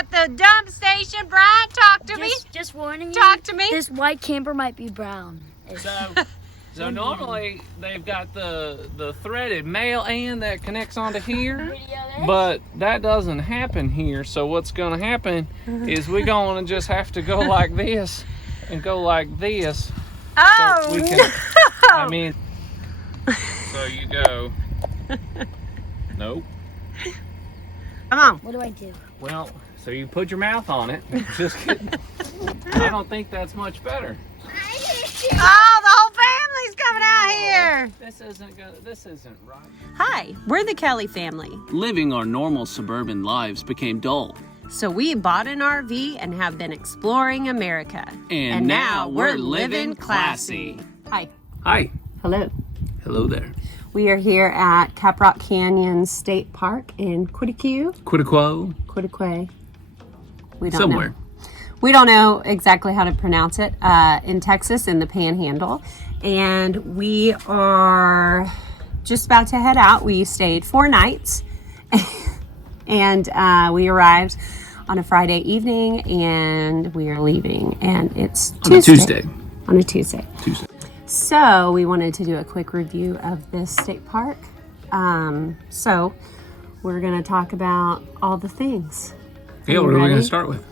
at the dump station. Brian, talk to me. Just warning you. Talk to me. This white camper might be brown. So normally they've got the threaded male end that connects onto here, but that doesn't happen here. So what's going to happen is we're going to just have to go like this and go like this. Oh, so we can, no. I mean, so you go. Nope. Come on. What do I do? Well, so you put your mouth on it. Just kidding. I don't think that's much better. Oh, the whole family's coming out here. This isn't right. Hi, we're the Kelly family. Living our normal suburban lives became dull. So we bought an RV and have been exploring America. And now we're living classy. Hi. Hi. Hello. Hello there. We are here at Caprock Canyon State Park in Quitiquo. Quitiquo. We don't Somewhere. know. We don't know exactly how to pronounce it, in Texas, in the Panhandle. And we are just about to head out. We stayed 4 nights. And we arrived on a Friday evening, and we are leaving. And it's Tuesday. On a Tuesday. So we wanted to do a quick review of this state park. So we're going to talk about all the things. Yeah, what are we going to start with?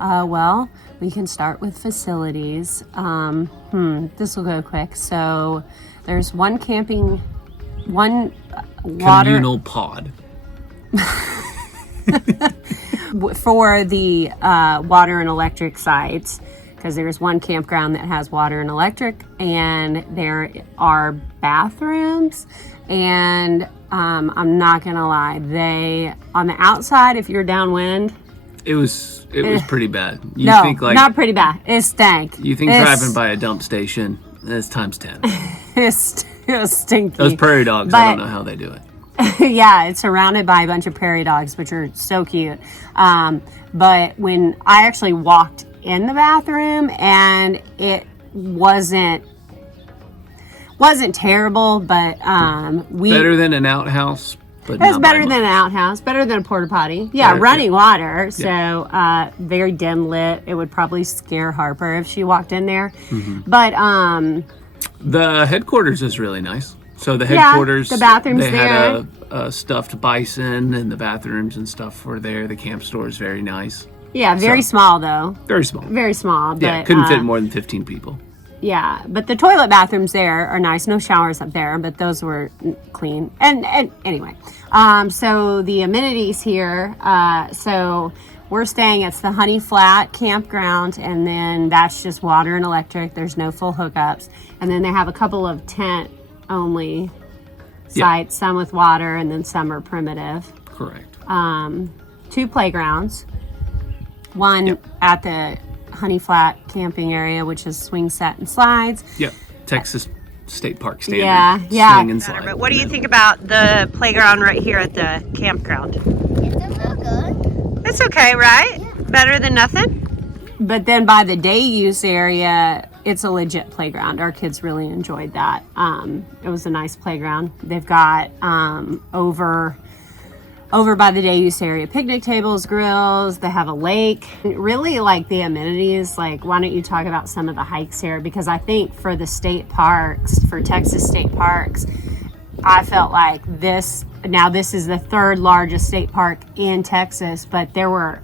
Well, we can start with facilities. This will go quick. So there's one water Communal pod. for the water and electric sites, because there's one campground that has water and electric, and there are bathrooms. And I'm not gonna lie, they on the outside, if you're downwind, It was pretty bad. No, not pretty bad. It stank. You think driving by a dump station, it's times 10. It was stinky. Those prairie dogs, I don't know how they do it. Yeah, it's surrounded by a bunch of prairie dogs, which are so cute. But when I actually walked in the bathroom, and it wasn't terrible, but better than an outhouse. But it's better than an outhouse, better than a porta potty. Yeah, running water. So very dim lit. It would probably scare Harper if she walked in there. Mm-hmm. But the headquarters is really nice. So the headquarters, the bathrooms they there. had a stuffed bison, and the bathrooms and stuff were there. The camp store is very nice. Yeah, very small though. Very small. Very small. But, yeah, couldn't fit more than 15 people. Yeah, but the toilet bathrooms there are nice. No showers up there, but those were clean. And anyway, so the amenities here. So we're staying. It's the Honey Flat campground, and then that's just water and electric. There's no full hookups, and then they have a couple of tent only sites. Some with water, and then some are primitive. Correct. 2 playgrounds. One at the Honey Flat camping area, which is swing set and slides. Yep, Texas State Park standard. Yeah. Swing and slide. But what do you think about the playground right here at the campground? It's a little good. It's okay, right? Yeah. Better than nothing? But then by the day use area, it's a legit playground. Our kids really enjoyed that. It was a nice playground. They've got over by the day use area, picnic tables, grills. They have a lake. Really like the amenities. Like, why don't you talk about some of the hikes here? Because I think for the state parks, for Texas state parks, I felt like this is the 3rd largest state park in Texas, but there were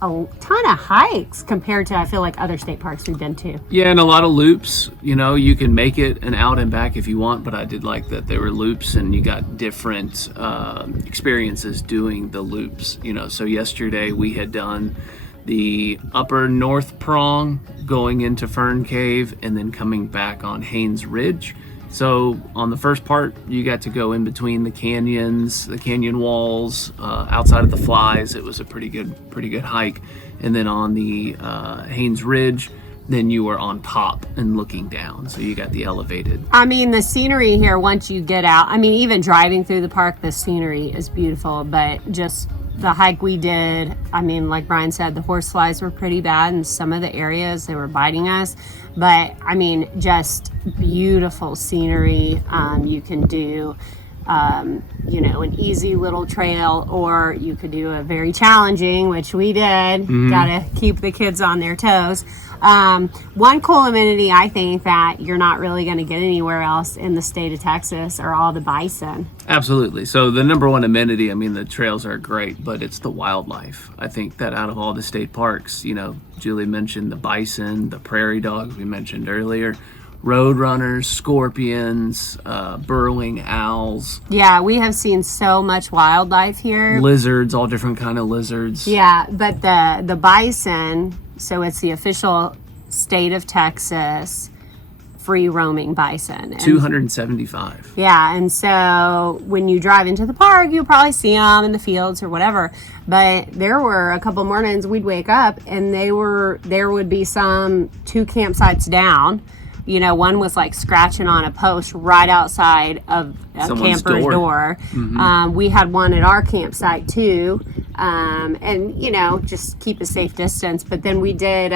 a ton of hikes compared to, I feel like, other state parks we've been to. Yeah, and a lot of loops. You know, you can make it an out and back if you want, but I did like that there were loops, and you got different experiences doing the loops. You know, so yesterday we had done the upper north prong going into Fern Cave and then coming back on Haynes Ridge. So on the first part, you got to go in between the canyons, the canyon walls, outside of the flies. It was a pretty good hike. And then on the Haynes Ridge, then you were on top and looking down. So you got the elevated. I mean, the scenery here, once you get out, I mean, even driving through the park, the scenery is beautiful, but just the hike we did, I mean, like Brian said, the horse flies were pretty bad in some of the areas. They were biting us. But, I mean, just beautiful scenery you can do. you know, an easy little trail, or you could do a very challenging, which we did. Gotta keep the kids on their toes. One cool amenity I think that you're not really going to get anywhere else in the state of Texas are all the bison. Absolutely. So the number one amenity, I mean, the trails are great, but it's the wildlife. I think that out of all the state parks, you know, Julie mentioned the bison, the prairie dogs we mentioned earlier, roadrunners, scorpions, burrowing owls. Yeah, we have seen so much wildlife here. Lizards, all different kind of lizards. Yeah, but the bison, so it's the official state of Texas free roaming bison. And 275. yeah, and so when you drive into the park, you'll probably see them in the fields or whatever. But there were a couple mornings we'd wake up and there would be some 2 campsites down. You know, one was like scratching on a post right outside of a Someone's camper's door. We had one at our campsite too. And, you know, just keep a safe distance. But then we did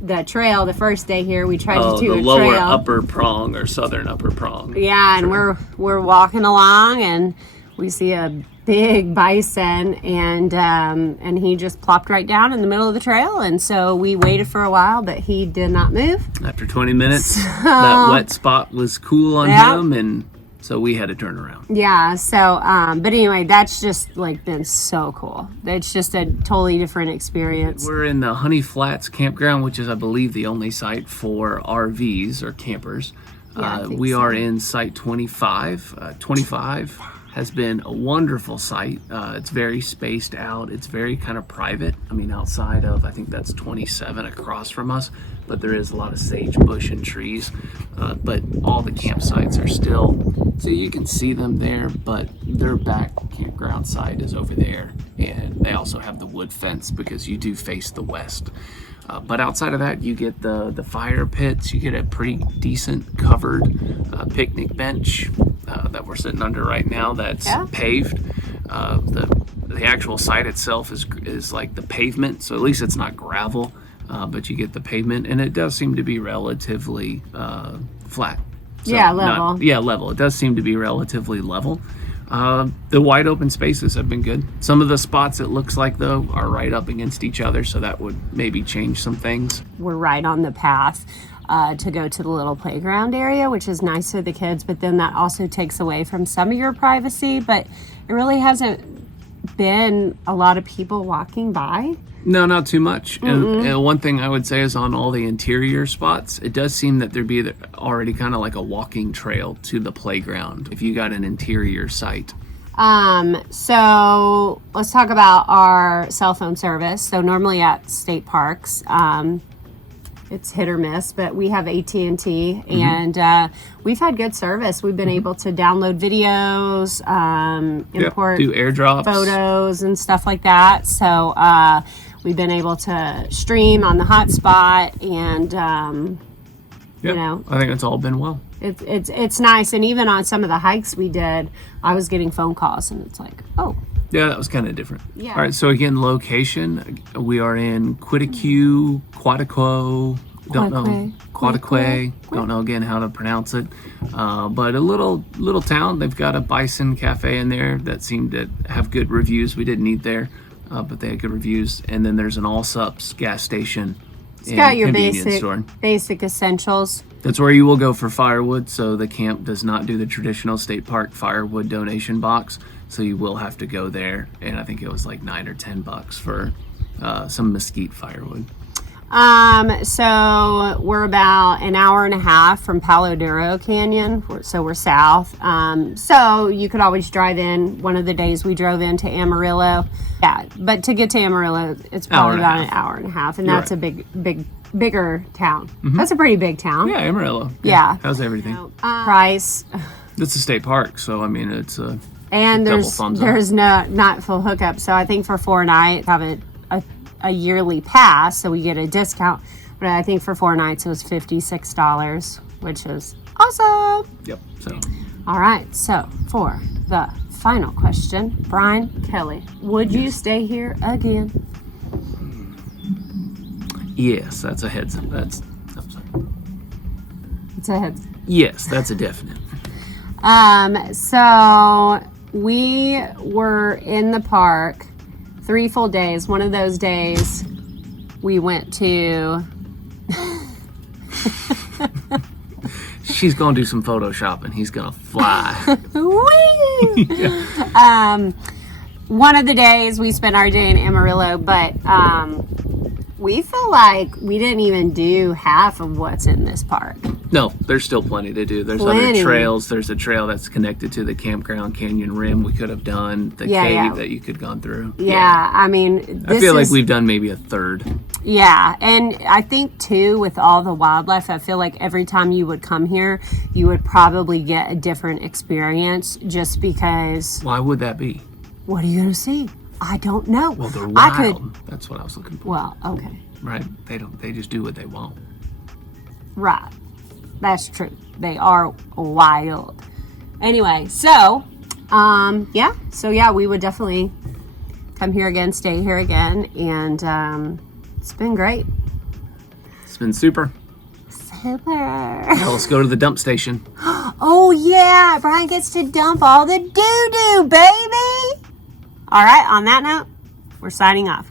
the trail the first day here. We tried to do the a lower trail. upper prong or southern upper prong. Yeah, and we're walking along and we see a big bison and he just plopped right down in the middle of the trail, and so we waited for a while, but he did not move. After 20 minutes, that wet spot was cool on him, and so we had to turn around. Yeah, so but anyway, that's just like been so cool. It's just a totally different experience. We're in the Honey Flats campground, which is, I believe, the only site for RVs or campers. Yeah, I think we so. are in site 25. 25 has been a wonderful site. It's very spaced out. It's very kind of private. I mean, outside of, I think that's 27 across from us, but there is a lot of sagebush and trees. But all the campsites are still, so you can see them there, but their back campground site is over there. And they also have the wood fence because you do face the west. But outside of that, you get the fire pits. You get a pretty decent covered picnic bench that we're sitting under right now. That's paved. The actual site itself is like the pavement, so at least it's not gravel. But you get the pavement, and it does seem to be relatively flat. So Level. Level. It does seem to be relatively level. The wide open spaces have been good. Some of the spots, it looks like, though, are right up against each other, so that would maybe change some things. We're right on the path to go to the little playground area, which is nice for the kids, but then that also takes away from some of your privacy. But it really hasn't been a lot of people walking by. No, not too much. And one thing I would say is on all the interior spots, it does seem that there'd be already kind of like a walking trail to the playground if you got an interior site. So let's talk about our cell phone service. So normally at state parks, it's hit or miss, but we have AT&T and we've had good service. We've been able to download videos, import do airdrops, photos and stuff like that. So we've been able to stream on the hotspot, and you know, I think it's all been well. It's nice. And even on some of the hikes we did, I was getting phone calls, and it's like, oh. Yeah, that was kind of different. Yeah. All right, so again, location, we are in Quitiqueu, Quatico, don't know again how to pronounce it, but a little town. They've got a bison cafe in there that seemed to have good reviews. We didn't eat there, but they had good reviews. And then there's an Allsup's gas station. It's got your basic essentials. That's where you will go for firewood. So the camp does not do the traditional state park firewood donation box. So you will have to go there, and I think it was like $9 or $10 for some mesquite firewood. So we're about an hour and a half from Palo Duro Canyon, so we're south. So you could always drive in. One of the days we drove into Amarillo. Yeah, but to get to Amarillo, it's probably about an hour and a half, and that's a bigger town. That's a pretty big town. Yeah, Amarillo. Yeah. How's everything? Price. It's a state park, so I mean it's a and there's not full hookup. So I think for 4 nights have a yearly pass, so we get a discount. But I think for 4 nights it was $56, which is awesome. Yep. So. All right. So for the final question, Brian Kelly, would you stay here again? Yes, that's a heads up. I'm sorry. It's a heads. Yes, that's a definite. So we were in the park 3 full days. One of those days we went to She's gonna do some Photoshop and he's gonna fly. Whee! One of the days we spent our day in Amarillo, but we feel like we didn't even do half of what's in this park. No, there's still plenty to do. There's Plenty. other trails. There's a trail that's connected to the campground canyon rim we could have done. The Yeah, cave yeah. that you could have gone through. Yeah, I mean, I this feel like is- we've done maybe a third. Yeah, and I think too with all the wildlife, I feel like every time you would come here, you would probably get a different experience just because Why would that be? what are you going to see? I don't know. Well, they're I wild. could, That's what I was looking for. well, okay. Right? They just do what they want. Right. That's true. They are wild. Anyway, so yeah, we would definitely come here again, stay here again, and it's been great. It's been super. Super. Now let's go to the dump station. Oh yeah, Brian gets to dump all the doo-doo, baby. All right, on that note, we're signing off.